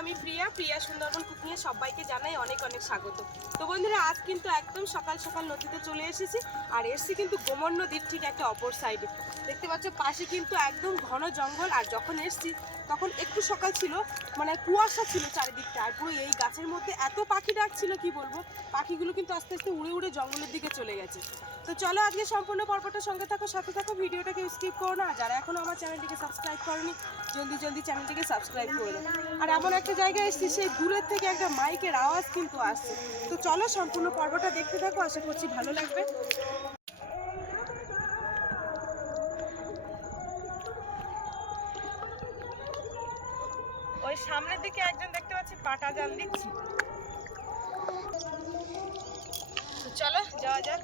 আমি প্রিয়া প্রিয়া সুন্দরবন কুকিংয়ে সবাইকে জানাই অনেক অনেক স্বাগত। তো বন্ধুরা, আজ কিন্তু একদম সকাল সকাল নদীতে চলে এসেছি আর এসছি কিন্তু গোমর নদীর ঠিক একটা অপর সাইডে দেখতে পাচ্ছ, পাশে কিন্তু একদম ঘন জঙ্গল আর যখন এসছি তখন একটু সকাল ছিল মানে কুয়াশা ছিল চারিদিকটা। আর পুরো এই গাছের মধ্যে এত পাখি ডাকছিল, কি বলব? পাখিগুলো কিন্তু আস্তে আস্তে উড়ে উড়ে জঙ্গলের দিকে চলে গেছে। তো চলো আজকে সম্পূর্ণ পর্বটার সঙ্গে থাকো, সাথে থাকো, ভিডিওটাকে স্কিপ করো না। যারা এখনও আমার চ্যানেলটিকে সাবস্ক্রাইব করনি, জলদি জলদি চ্যানেলটিকে সাবস্ক্রাইব করে দাও। আর এমন একটা জায়গায় এসেছি, সেই দূরের থেকে একটা মাইকের আওয়াজ কিন্তু আসছে। তো চলো সম্পূর্ণ পর্বটা দেখতে থাকো, আশা করছি ভালো লাগবে। জান দিচ্ছি। চলো যাওয়া যাক।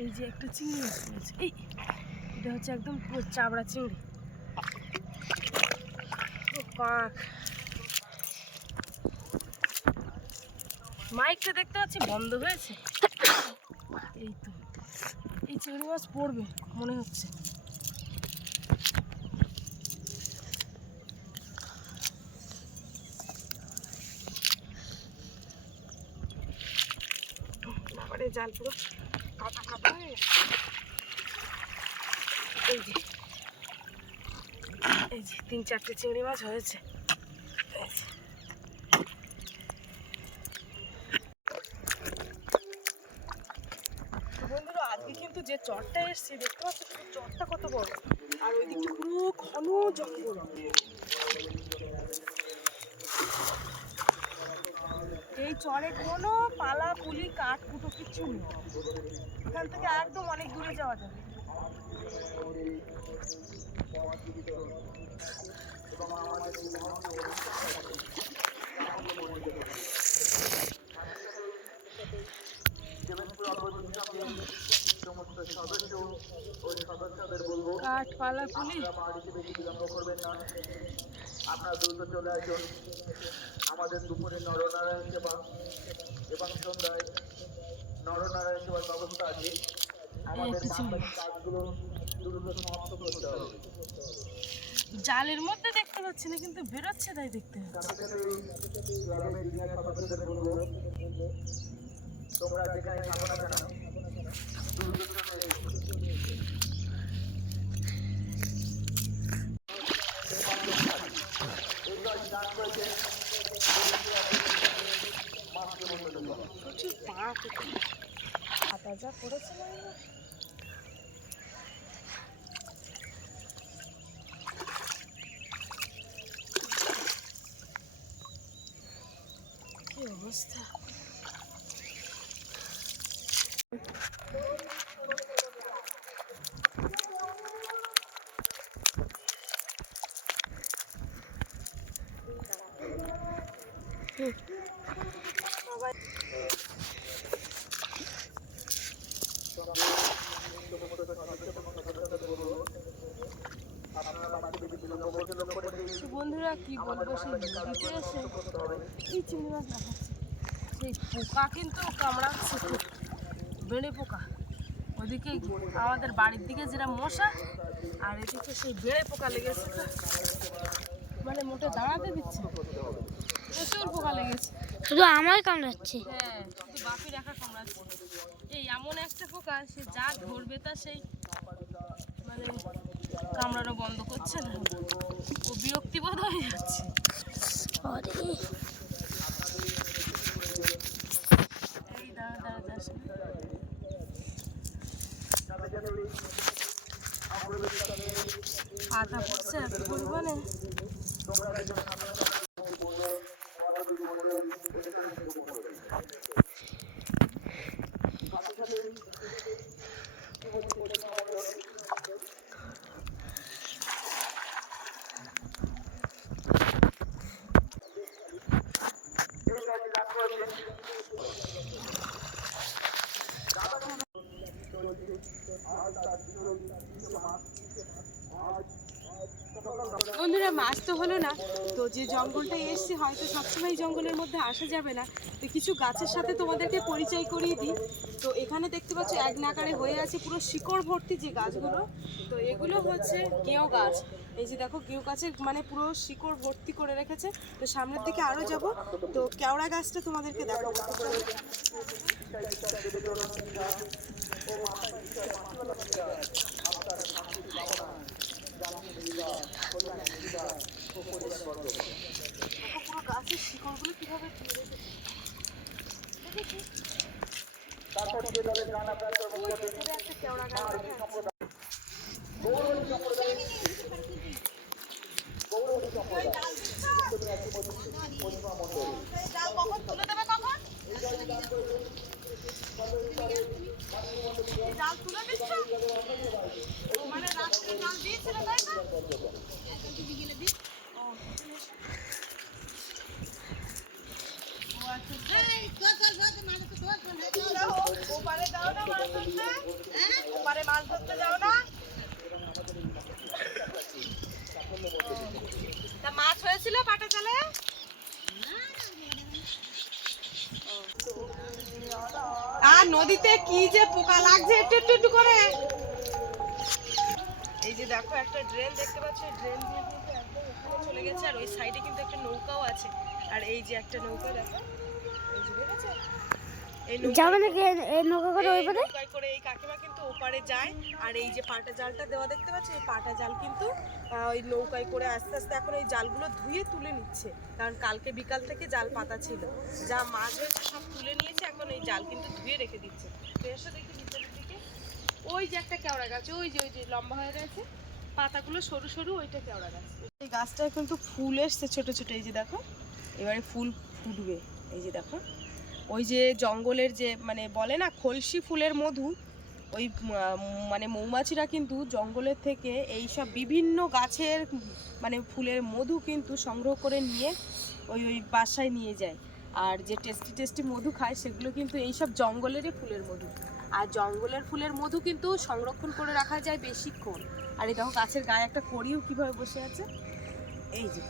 এই যে একটা চিংড়ি মাছ পড়েছে এই, এটা হচ্ছে একদম পুরো চাবড়া চিংড়ি। পাক। মাইকটা দেখতে পাচ্ছি বন্ধ হয়েছে। এই তো, এই চিংড়ি মাছ পড়বে, মনে হচ্ছে। জাল পুরো। কাটা কাটা এই যে এই যে, তিন চারটে চিংড়ি মাছ হয়েছে। বন্ধুরা, আজকে কিন্তু যে চরটা এসছে, দেখতে পাচ্ছি চরটা কত বড়? আর ওইদিকে পুরো ঘন জঙ্গল। এই চরে কোনো পালা পুলি কাঠ, কুটো কিচ্ছু নেই। এখান থেকে একদম অনেক দূরে যাওয়া যাবে। কাঠ, পালা পুলি আপনারা দ্রুত চলে আসুন। আমাদের দুপুরে নরনারায়ণ সেবা এবং সন্ধ্যায় নরনারায়ণ সেবার ব্যবস্থা আছে। আমাদের চিংড়ি মাছ। কাজগুলো দ্রুত সমাপ্ত করতে হবে। জালের মধ্যে দেখতে পাচ্ছি না কিন্তু বেরোচ্ছে তাই দেখতে তোমরা যেখানে থাকো না কেন প্রচুর যা করেছে কি অবস্থা তো বন্ধুরা কি বলব সেই নদীতে এসে এই চিংড়ি মাছ দেখাচ্ছে সেই পোকা কিন্তু কামড়াচ্ছে। বেড়ে পোকা। ওদিকে আমাদের বাড়ির দিকে যেটা মশা আর এদিকে সেই বেড়ে পোকা লেগেছে। তো মানে মোটে দাঁড়াতে দিচ্ছে। প্রচুর পোকা লেগেছে। শুধু আমার কামড়াচ্ছে। হ্যাঁ কিন্তু বাপির একা কামড়াচ্ছে। এই এমন একটা পোকা সে যা ধরবে তা সেই মানে কামড়ানো বন্ধ করছে না। বিরক্তিবোধ হয়ে যাচ্ছে। পাতা পড়ছে এত পরিমাণে বন্ধুরা মাছ তো হলো না তো যে জঙ্গলটা এসছি, হয়তো সবসময় জঙ্গলের মধ্যে আসা যাবে না। তো কিছু গাছের সাথে তোমাদেরকে পরিচয় করিয়ে দিই। তো এখানে দেখতে পাচ্ছ, এক নাকারে হয়ে আছে পুরো শিকড় ভর্তি যে গাছগুলো। তো এগুলো হচ্ছে গেঁও গাছ। এই যে দেখো, গেঁও গাছের মানে পুরো শিকড় ভর্তি করে রেখেছে। তো সামনের দিকে আরও যাব। তো কেওড়া গাছটা তোমাদেরকে দেখাবো। জাল তুলে দিচ্ছ? মানে রাত্রে জাল দিয়েছিল তাই না? ও, ও আচ্ছা, যাও, ওপারে যাও না মাছ হয়েছিল পাটা জালে আর নদীতে কি যে পোকা লাগছে একটু একটু একটু করে। এই যে দেখো, একটা ড্রেন দেখতে পাচ্ছ ড্রেন দিয়ে কিন্তু চলে গেছে, আর ওই সাইডে কিন্তু একটা নৌকাও আছে। আর এই যে একটা নৌকা, দেখো। যাবে নাকি এই নৌকা করে ওই পারে? করে এই কাকিমা কিন্তু ওপারে যায়। আর এই যে পাটা জালটা দেওয়া দেখতে পাচ্ছ এই পাটা জাল কিন্তু আহ, ওই নৌকায় করে আস্তে আস্তে এখন এই জালগুলো ধুয়ে তুলে নিচ্ছে। কারণ কালকে বিকাল থেকে জাল পাতা ছিল। যা মাছ হয়েছে সব তুলে নিয়েছে এখন এই জাল কিন্তু ধুয়ে রেখে দিচ্ছে। তো এসে দেখি ভিতরের দিকে। ওই যে একটা কেওড়া গাছ ওই যে ওই যে লম্বা হয়ে রয়েছে। পাতাগুলো সরু সরু ওইটা কেওড়া গাছ। এই গাছটায় কিন্তু ফুল এসছে ছোট ছোট এই যে দেখো। এবারে ফুল ফুটবে। এই যে দেখো। ওই যে জঙ্গলের যে মানে বলে না খলসি ফুলের মধু, ওই মানে মৌমাছিরা কিন্তু জঙ্গলের থেকে এই সব বিভিন্ন গাছের মানে ফুলের মধু কিন্তু সংগ্রহ করে নিয়ে ওই ওই বাসায় নিয়ে যায়। আর যে টেস্টি টেস্টি মধু খায়, সেগুলো কিন্তু এই সব জঙ্গলেরই ফুলের মধু। আর জঙ্গলের ফুলের মধু কিন্তু সংরক্ষণ করে রাখা যায় বেশিক্ষণ আর এই দেখো, গাছের গায়ে একটা কড়িও কীভাবে বসে আছে? এই যে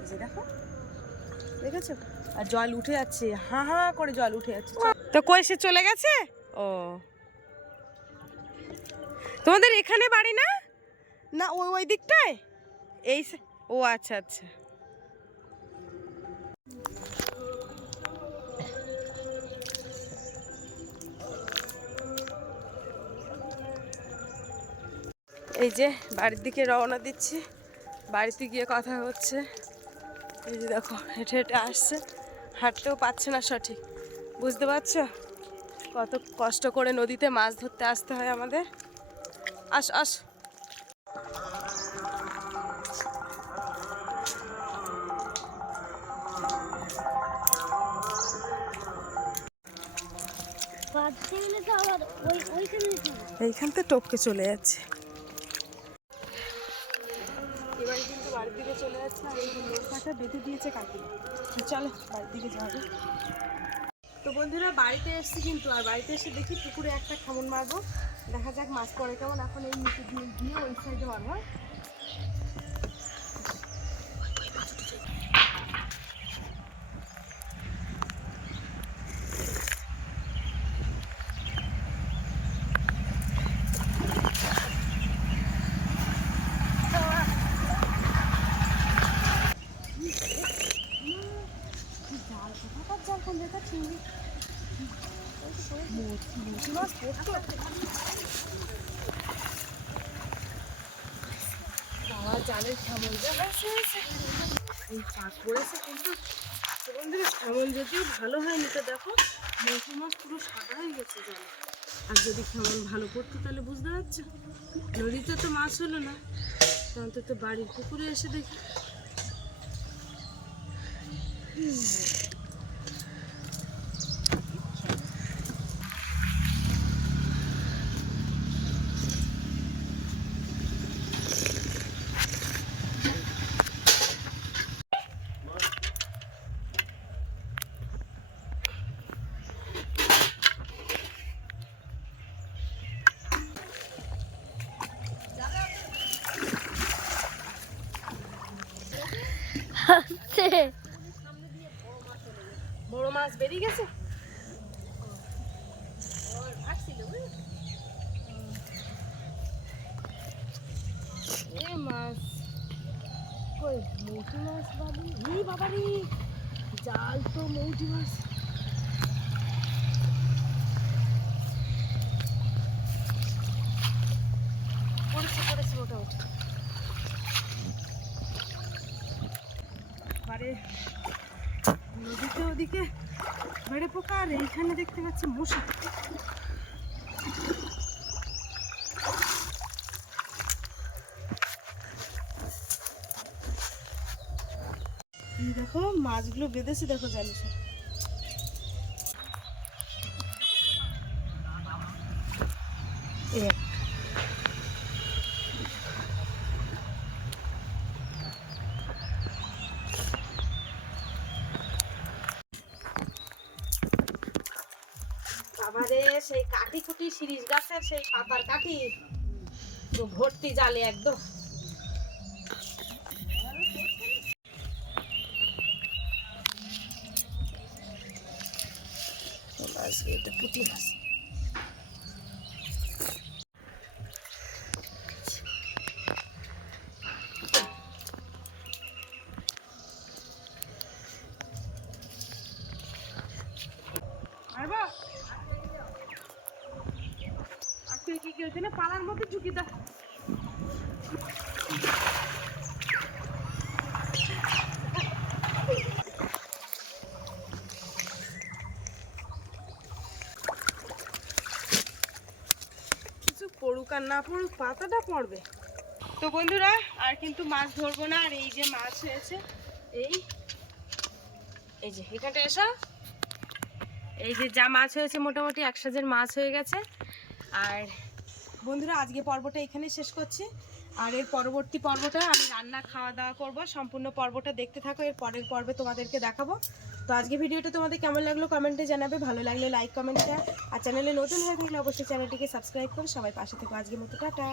এই যে দেখো। দেখেছ? আর জল উঠে যাচ্ছে। হা হা করে জল উঠে যাচ্ছে। তো কই সে চলে গেছে? ও। তোমাদের এখানে বাড়ি না? না ওই ওই দিকটায়? এই ও আচ্ছা আচ্ছা। এই যে বাড়ির দিকে রওনা দিচ্ছি। বাড়িতে গিয়ে কথা হচ্ছে। এই যে দেখো হেঁটে হেঁটে আসছে। হাঁটতেও পারছে না সঠিক। বুঝতে পারছ? কত কষ্ট করে নদীতে মাছ ধরতে আসতে হয় আমাদের। আস আস। এইখান থেকে টপকে চলে যাচ্ছে। নৌকাটা বেঁধে দিয়েছে কাকি চলো, বাড়ির দিকে তো বন্ধুরা, বাড়িতে এসছি কিন্তু, আর বাড়িতে এসে দেখি পুকুরে একটা খামন মারবো। দেখা যাক মাছ পরে কেমন। এখন এই নিচে দিয়ে গিয়ে ওই সাইডে মারবো হ্যাঁ? বাবা জালের হয়েছে। পাক পড়েছে কিন্তু বন্ধুরা খেমন যদিও ভালো হয়নি, তো দেখো মৌসুম মাছ পুরো সাদা হয়ে গেছে জলে। আর যদি খেমন ভালো করতো, তাহলে বুঝতে পারছ। নদীতে তো মাছ হলো না। অন্তত বাড়ির পুকুরে এসে দেখি। হাসছে বড় মাছ বেরিয়ে গেছে? এ মাছ। কই মৌটি মাছ বাবু? ই বাবা রে জাল তো মৌটি মাছ। পড়েছে পড়েছে মোটামুটি। বারে নদীতে ওদিকে বেড়ে পোকা, আর এইখানে দেখতে পাচ্ছি মশা। দেখো, মাছগুলো বেঁধেছে, দেখো জানিস এই একটা। বাবারে কুটি শিরিষ গাছের সেই পাতার কাঠি তো ভর্তি জালে একদম। মাছ এটা পুঁটি মাছ আরবা আর ওখানে পালার মধ্যে ঝুঁকি দা কিছু পড়ুক আর না পড়ুক, পাতাটা পড়বে। তো বন্ধুরা, আর কিন্তু মাছ ধরবো না, আর এই যে মাছ হয়েছে, এই এই যে, এখানটা এসো। এই যে যা মাছ হয়েছে, মোটামুটি এক সাজের মাছ হয়ে গেছে। আর বন্ধুরা, আজকে পর্বটা এখানে শেষ করছি। আর এর পরবর্তী পর্বটা আমি রান্না খাওয়া দাওয়া করব, সম্পূর্ণ পর্বটা দেখতে থাকো, এর পরের পর্বে তোমাদেরকে দেখাবো। তো আজকে ভিডিওটা তোমাদের কেমন লাগল কমেন্টে জানাবে, ভালো লাগলে লাইক কমেন্টটা আর চ্যানেলে নতুন হয়ে থাকলে অবশ্যই চ্যানেলটিকে সাবস্ক্রাইব করে সবাই পাশে থেকো। আজকের মতো, টাটা।